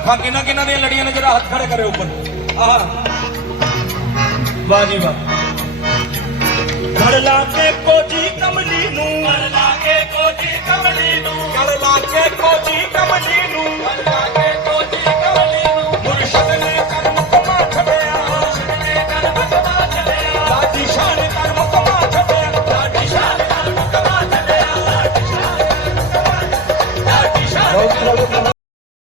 ਅੱਖਾਂ ਕਿੰਨਾ ਕਿੰਨਾ ਦੀਆਂ ਲੜੀਆਂ ਨੇ ਜਿਹੜਾ ਹੱਥ ਖੜੇ ਕਰੇ ਉੱਪਰ? ਆਹ। ਵਾਹ ਜੀ ਵਾਹ। ਘੜ ਕੇ ਕੋਜੀ ਕਮਲੀ ਨੂੰ।